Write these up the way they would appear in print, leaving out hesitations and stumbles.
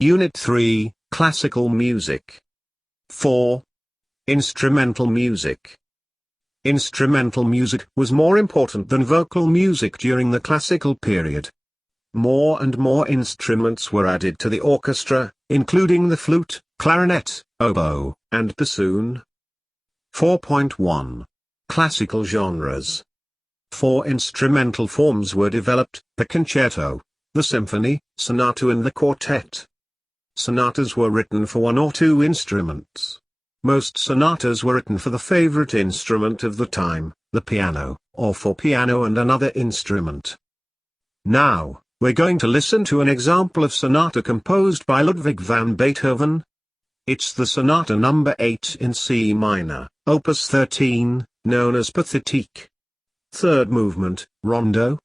Unit 3, Classical Music. 4. Instrumental Music. Instrumental music was more important than vocal music during the classical period. More and more instruments were added to the orchestra, including the flute, clarinet, oboe, and bassoon. 4.1. Classical genres. 4 instrumental forms were developed: the concerto, the symphony, sonata and the quartet. Sonatas were written for 1 or 2 instruments. Most sonatas were written for the favorite instrument of the time, the piano, or for piano and another instrument. Now, we're going to listen to an example of sonata composed by Ludwig van Beethoven. It's the Sonata No. 8 in C minor, Opus 13, known as Pathétique. Third movement, Rondo.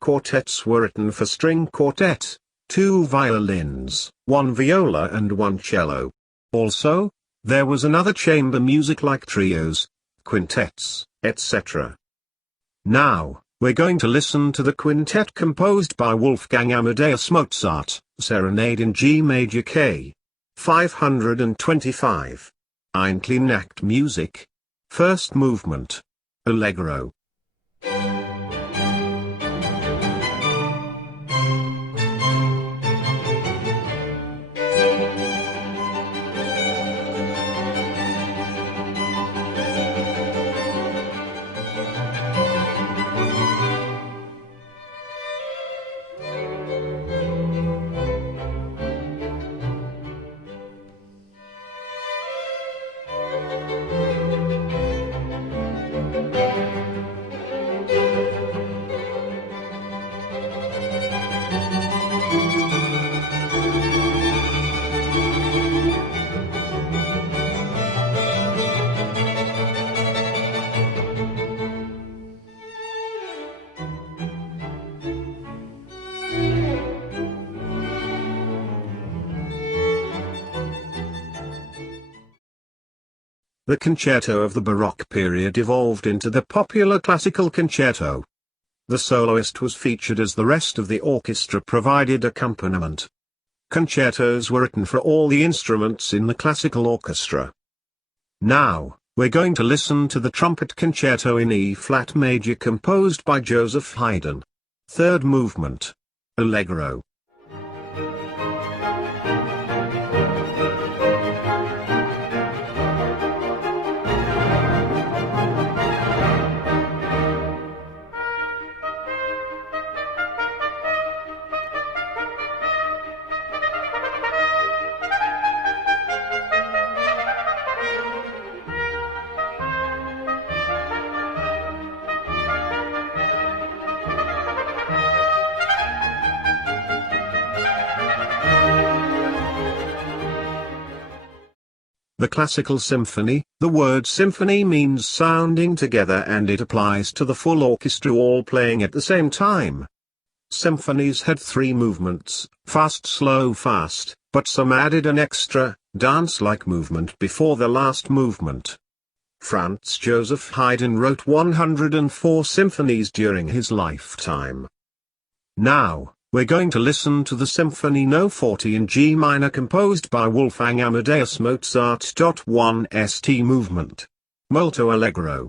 Quartets were written for string quartet, 2 violins, 1 viola and 1 cello. Also, there was another chamber music like trios, quintets, etc. Now, we're going to listen to the quintet composed by Wolfgang Amadeus Mozart, Serenade in G major K. 525. Einklingnacht Music. First movement. Allegro. The concerto of the Baroque period evolved into the popular classical concerto. The soloist was featured as the rest of the orchestra provided accompaniment. Concertos were written for all the instruments in the classical orchestra. Now, we're going to listen to the trumpet concerto in E-flat major composed by Joseph Haydn. Third movement. Allegro. The classical symphony. The word symphony means sounding together, and it applies to the full orchestra all playing at the same time. Symphonies had 3 movements, fast, slow, fast, but some added an extra, dance-like movement before the last movement. Franz Joseph Haydn wrote 104 symphonies during his lifetime. Now, we're going to listen to the Symphony No. 40 in G minor composed by Wolfgang Amadeus Mozart. 1 St movement. Molto Allegro.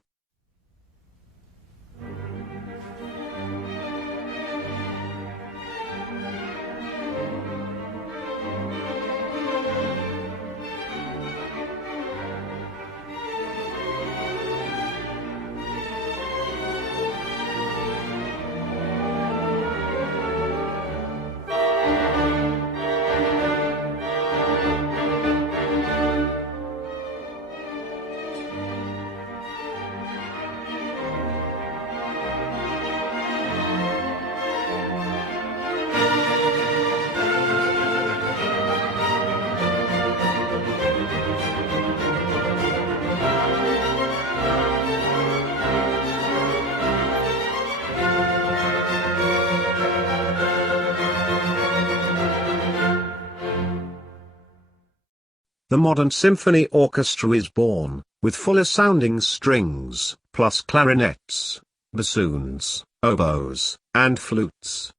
the modern symphony orchestra is born, with fuller sounding strings, plus clarinets, bassoons, oboes, and flutes.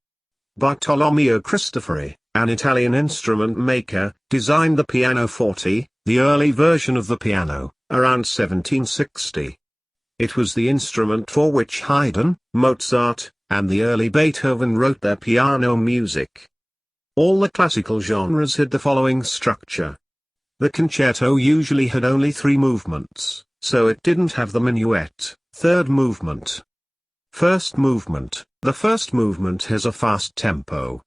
Bartolomeo Cristofori, an Italian instrument maker, designed the pianoforte, the early version of the piano, around 1760. It was the instrument for which Haydn, Mozart, and the early Beethoven wrote their piano music. All the classical genres had the following structure. The concerto usually had only 3 movements, so it didn't have the minuet, third movement. First movement. The first movement has a fast tempo.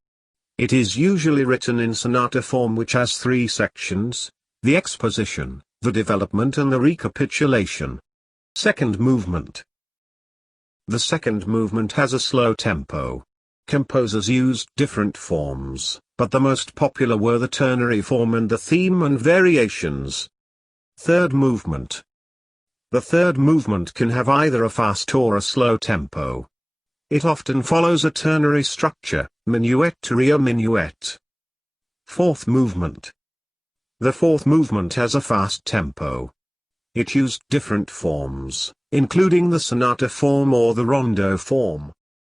It is usually written in sonata form, which has 3 sections: the exposition, the development, and the recapitulation. Second movement. The second movement has a slow tempo. Composers used different forms, but the most popular were the ternary form and the theme and variations. Third movement. The third movement can have either a fast or a slow tempo. It often follows a ternary structure, minuet to minuet. Fourth movement. The fourth movement has a fast tempo. It used different forms, including the sonata form or the rondo form.